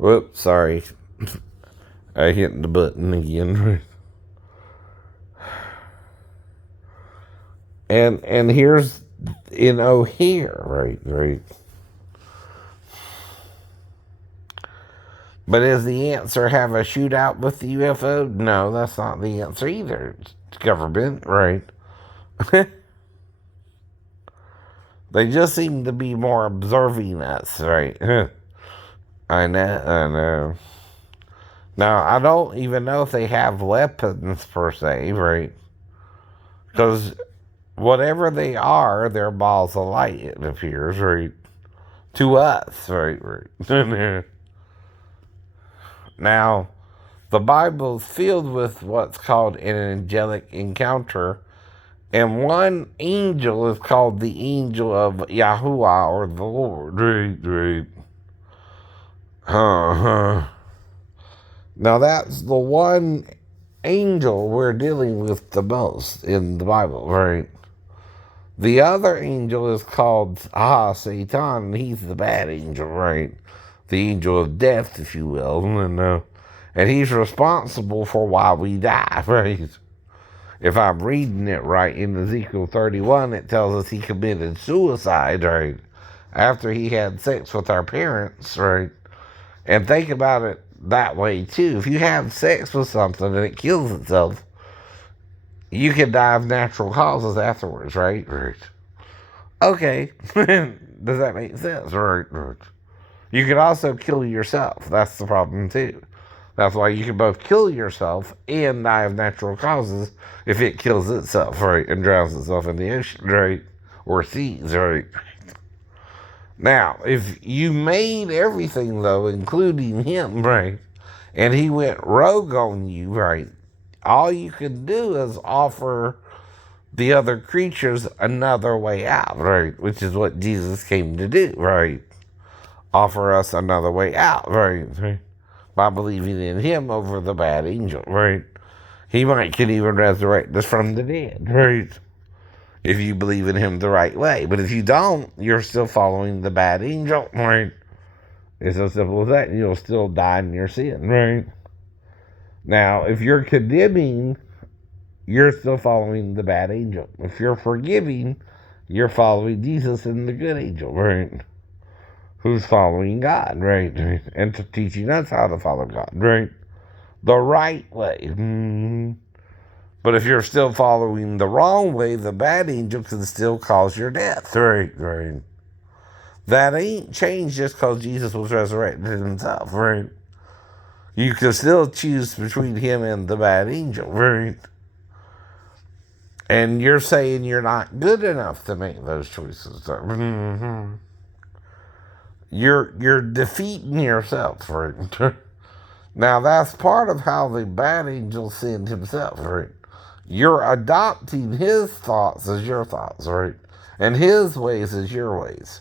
Whoops, sorry. I hit the button again. And here's here, right. But is the answer have a shootout with the UFO? No, that's not the answer either. It's government, right? They just seem to be more observing us, right? I know. Now, I don't even know if they have weapons per se, right? Because whatever they are, they're balls of light, it appears, right? To us, right. Now, the Bible is filled with what's called an angelic encounter, and one angel is called the angel of Yahuwah or the Lord, right. Uh-huh. Now, that's the one angel we're dealing with the most in the Bible, right? The other angel is called Satan, and he's the bad angel, right? The angel of death, if you will, and he's responsible for why we die, right? If I'm reading it right, in Ezekiel 31, it tells us he committed suicide, right? After he had sex with our parents, right? And think about it that way, too. If you have sex with something and it kills itself, you can die of natural causes afterwards, right? Right. Okay. Does that make sense? Right. You can also kill yourself. That's the problem, too. That's why you can both kill yourself and die of natural causes if it kills itself, right? And drowns itself in the ocean, right? Or seas, right? Now, if you made everything, though, including him, right? And he went rogue on you, right? All you can do is offer the other creatures another way out, right? Which is what Jesus came to do, right? Offer us another way out, right? By believing in him over the bad angel, right? He can even resurrect us from the dead, right? If you believe in him the right way. But if you don't, you're still following the bad angel, right? It's as simple as that. And you'll still die in your sin, right? Now, if you're condemning, you're still following the bad angel. If you're forgiving, you're following Jesus and the good angel, right? Who's following God, right? And teaching us how to follow God, right? The right way. But if you're still following the wrong way, the bad angel can still cause your death, right. That ain't changed just because Jesus was resurrected himself, right? You can still choose between him and the bad angel, right? And you're saying you're not good enough to make those choices. You're defeating yourself, right? Now that's part of how the bad angel sinned himself, right? You're adopting his thoughts as your thoughts, right? And his ways as your ways.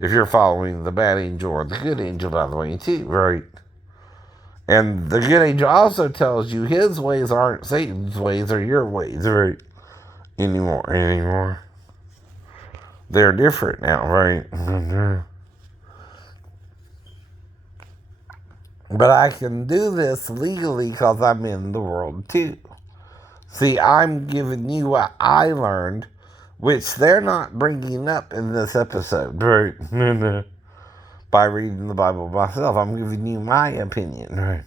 If you're following the bad angel or the good angel, by the way, too, right? And the good angel also tells you his ways aren't Satan's ways or your ways, right? Anymore. They're different now, right? But I can do this legally because I'm in the world too. See, I'm giving you what I learned, which they're not bringing up in this episode, right? By reading the Bible myself, I'm giving you my opinion, right?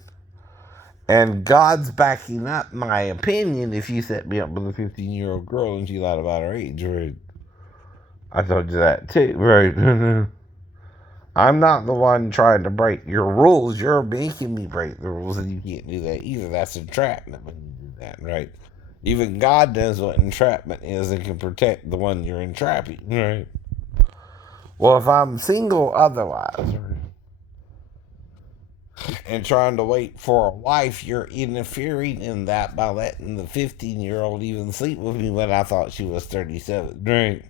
And God's backing up my opinion if you set me up with a 15-year-old girl and she lied about her age, right? I told you that too, right? I'm not the one trying to break your rules. You're making me break the rules, and you can't do that either. That's entrapment when you do that, right? Even God knows what entrapment is and can protect the one you're entrapping, right? Well, if I'm single otherwise, and trying to wait for a wife, you're interfering in that by letting the 15-year-old even sleep with me when I thought she was 37, right?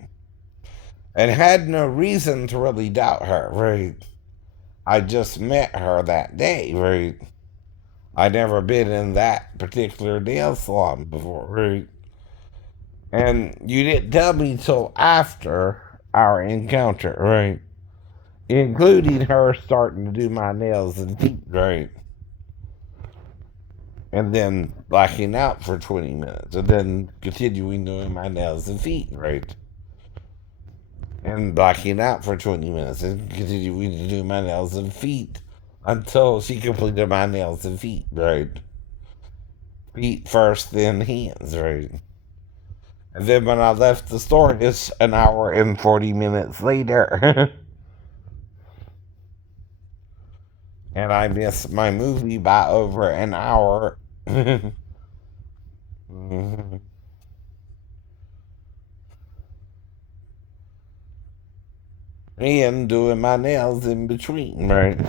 And had no reason to really doubt her, right? I just met her that day, right? I never been in that particular nail salon before, right? And you didn't tell me till after our encounter, right? including her starting to do my nails and feet, right? And then blacking out for 20 minutes, and then continuing doing my nails and feet, right? And blacking out for 20 minutes, and continuing to do my nails and feet until she completed my nails and feet, right? Feet first, then hands, right? And then when I left the store, it's an hour and 40 minutes later. And I missed my movie by over an hour. Mhm. And doing my nails in between, right?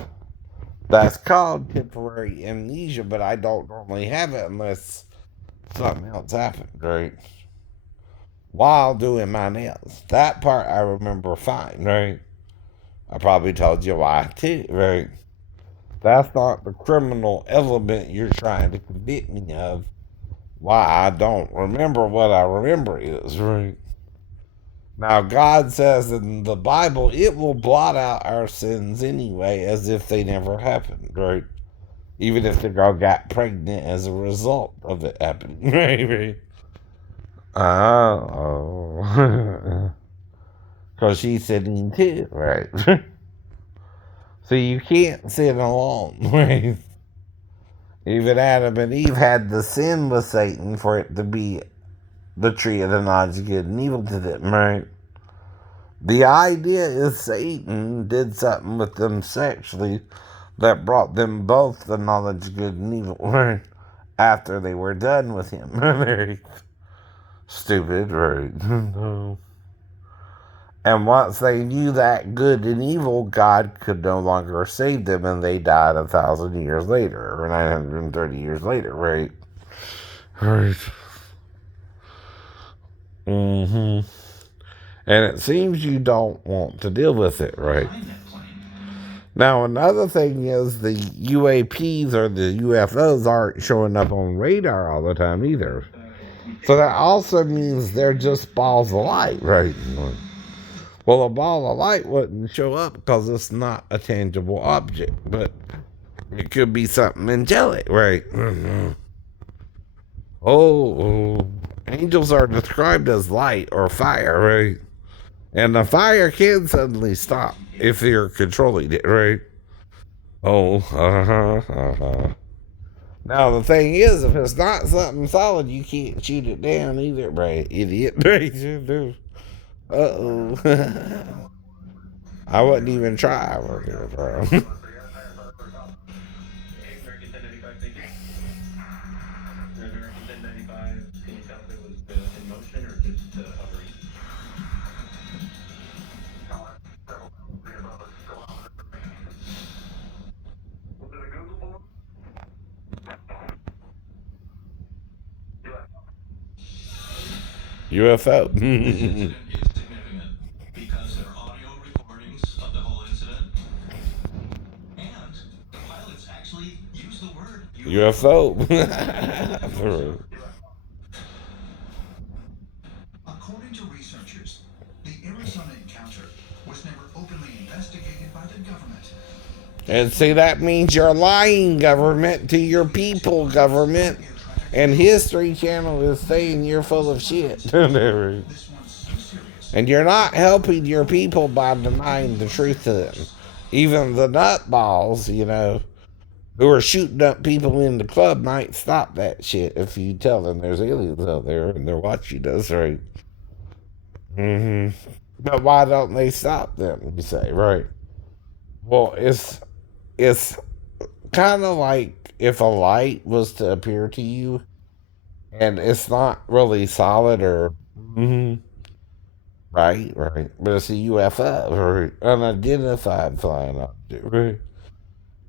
That's called temporary amnesia, but I don't normally have it unless something else happened, right? While doing my nails. That part I remember fine, right? I probably told you why too, right? That's not the criminal element you're trying to convict me of. Why I don't remember what I remember is, right? Now, God says in the Bible, it will blot out our sins anyway, as if they never happened, right? Even if the girl got pregnant as a result of it happening, right? Right. Oh. Because she's sinning too, right? So you can't sin alone, right? Even Adam and Eve had to sin with Satan for it to be the tree of the knowledge of good and evil to them, right? The idea is Satan did something with them sexually that brought them both the knowledge of good and evil, right? After they were done with him. Very stupid, right? And once they knew that good and evil, God could no longer save them, and they died 1,000 years later, or 930 years later, right? Right. Mm-hmm. And it seems you don't want to deal with it, right? Now, another thing is the UAPs or the UFOs aren't showing up on radar all the time either. So that also means they're just balls of light, right? Well, a ball of light wouldn't show up because it's not a tangible object, but it could be something angelic, right? Oh, angels are described as light or fire, right? And the fire can suddenly stop if you're controlling it, right? Oh, Now the thing is, if it's not something solid, you can't shoot it down either, right, idiot? Right? Uh-oh. I wouldn't even try. I wouldn't even try. UFO. UFO. According to researchers, the Arizona encounter was never openly investigated by the government. And see, that means you're lying, government, to your people, government. And History Channel is saying you're full of shit. And you're not helping your people by denying the truth to them. Even the nutballs, who are shooting up people in the club might stop that shit if you tell them there's aliens out there and they're watching us, right? But why don't they stop them, you say, right? Well, it's kind of like if a light was to appear to you and it's not really solid or right, but it's a UFO or unidentified flying object, right?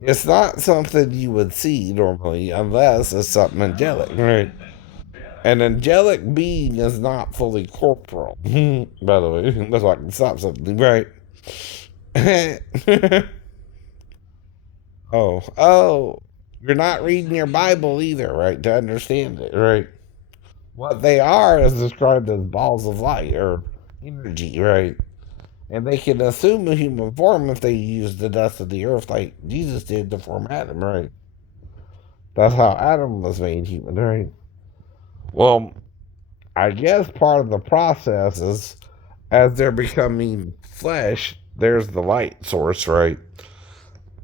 It's not something you would see normally unless it's something angelic, right? An angelic being is not fully corporal, by the way. That's why I can stop something, right? oh, you're not reading your Bible either, right? To understand it, right? What they are is described as balls of light or energy, right? And they can assume a human form if they use the dust of the earth like Jesus did to form Adam, right? That's how Adam was made human, right? Well, I guess part of the process is as they're becoming flesh, there's the light source, right?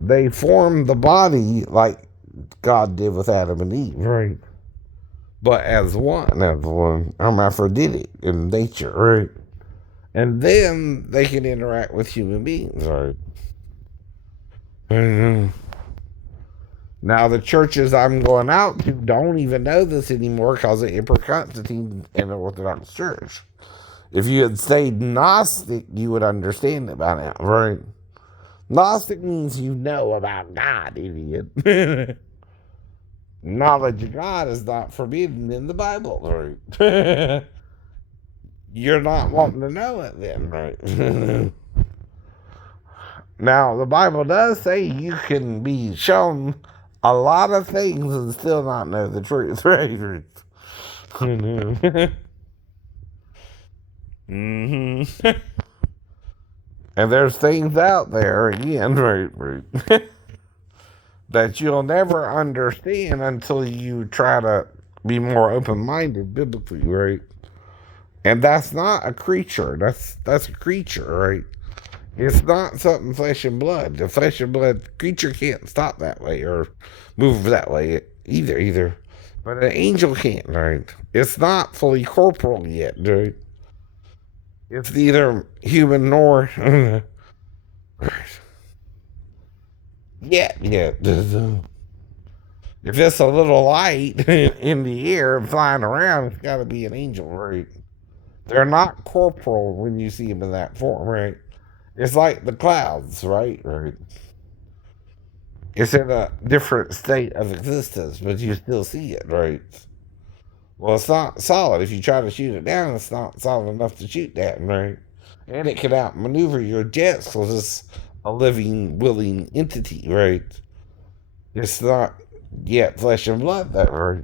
They form the body like God did with Adam and Eve, right? But as one hermaphroditic in nature, right? And then they can interact with human beings, right? Mhm. Now, the churches I'm going out to don't even know this anymore because of Emperor Constantine and the Orthodox Church. If you had stayed Gnostic, you would understand it by now, right? Gnostic means you know about God, idiot. Knowledge of God is not forbidden in the Bible, right? You're not wanting to know it then, right? Now, the Bible does say you can be shown a lot of things and still not know the truth, right? hmm And there's things out there, again, right, that you'll never understand until you try to be more open minded biblically, right? And that's not a creature. That's a creature, right? It's not something flesh and blood. The flesh and blood creature can't stop that way or move that way either. But an angel can't, right? It's not fully corporal yet, dude. It's neither human nor yet. If it's a little light in the air and flying around, it's got to be an angel, right? They're not corporal when you see them in that form, right? It's like the clouds, right. It's in a different state of existence, but you still see it, right? Well, it's not solid. If you try to shoot it down, it's not solid enough to shoot down, right? And it can outmaneuver your jets because it's a living, willing entity, right? It's not yet flesh and blood, that right?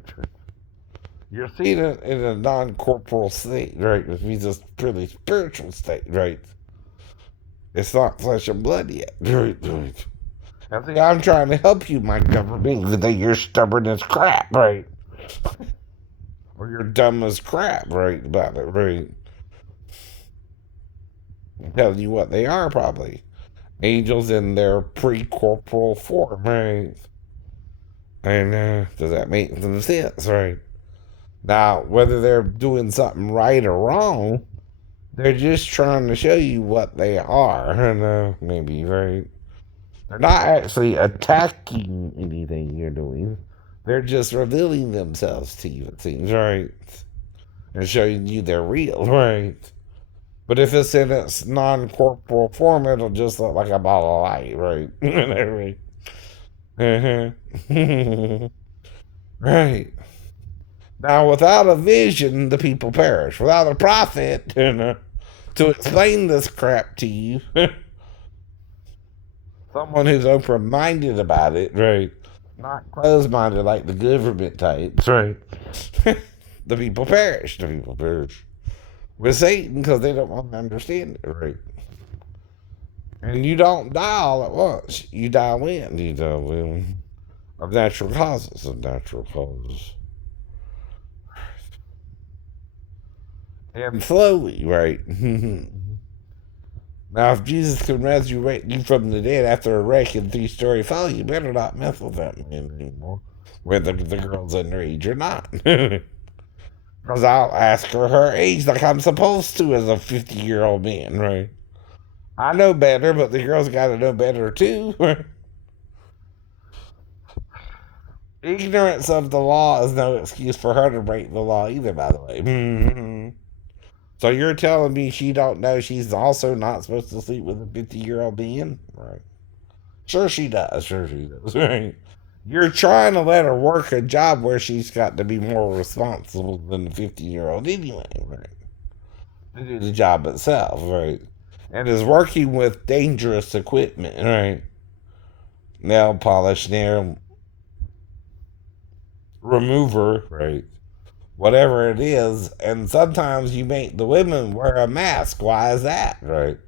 You're seeing it in a non-corporal state, right? Which means it's purely spiritual state, right? It's not flesh and blood yet, right. I think I'm trying to help you, my government, even though you're stubborn as crap, right? Or you're dumb as crap, right? About it, right? I'm telling you what they are, probably. Angels in their pre-corporal form, right? And does that make some sense, right? Now, whether they're doing something right or wrong, they're just trying to show you what they are, and maybe, right? They're not actually attacking anything you're doing. They're just revealing themselves to you, it seems, right? And showing you they're real, right? But if it's in its non corporal form, it'll just look like a ball of light, right? right. Now, without a vision, the people perish. Without a prophet, to explain this crap to you, someone who's open minded about it, right? Not closed minded like the government types, right? the people perish. The people perish with Satan because they don't want to understand it, right? And you don't die all at once. You die when? You die when? Of natural causes. Of natural causes. And slowly, right? Now, if Jesus can resurrect you from the dead after a wreck in three-story fall, you better not mess with that man anymore, whether the girl's underage or not. Because I'll ask her age like I'm supposed to as a 50-year-old man, right? I know better, but the girl's got to know better too. Ignorance of the law is no excuse for her to break the law either, by the way. So you're telling me she don't know she's also not supposed to sleep with a 50-year-old man? Right. Sure she does. Sure she does. Right. You're trying to let her work a job where she's got to be more responsible than the 50-year-old anyway, right? To do the job itself, right? And is working with dangerous equipment, right? Nail polish, nail remover, right? Whatever it is. And sometimes you make the women wear a mask. Why is that, right?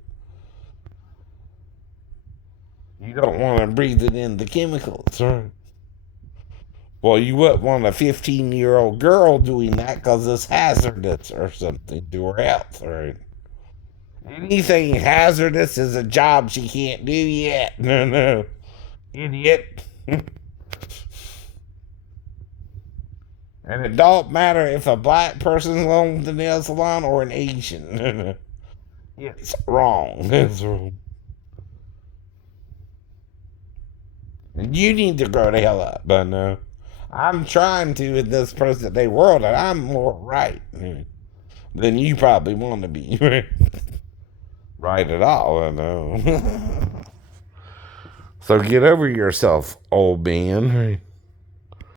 You don't want to breathe it in the chemicals, right? Well, you wouldn't want a 15-year-old girl doing that because it's hazardous or something to her health, right? Anything hazardous is a job she can't do yet. No, no. Idiot. And it don't matter if a black person owns the nail salon or an Asian. It's wrong. It's wrong. You need to grow the hell up, but no. I'm trying to in this present day world, and I'm more right than you probably want to be. Right at all, I know. So get over yourself, old man.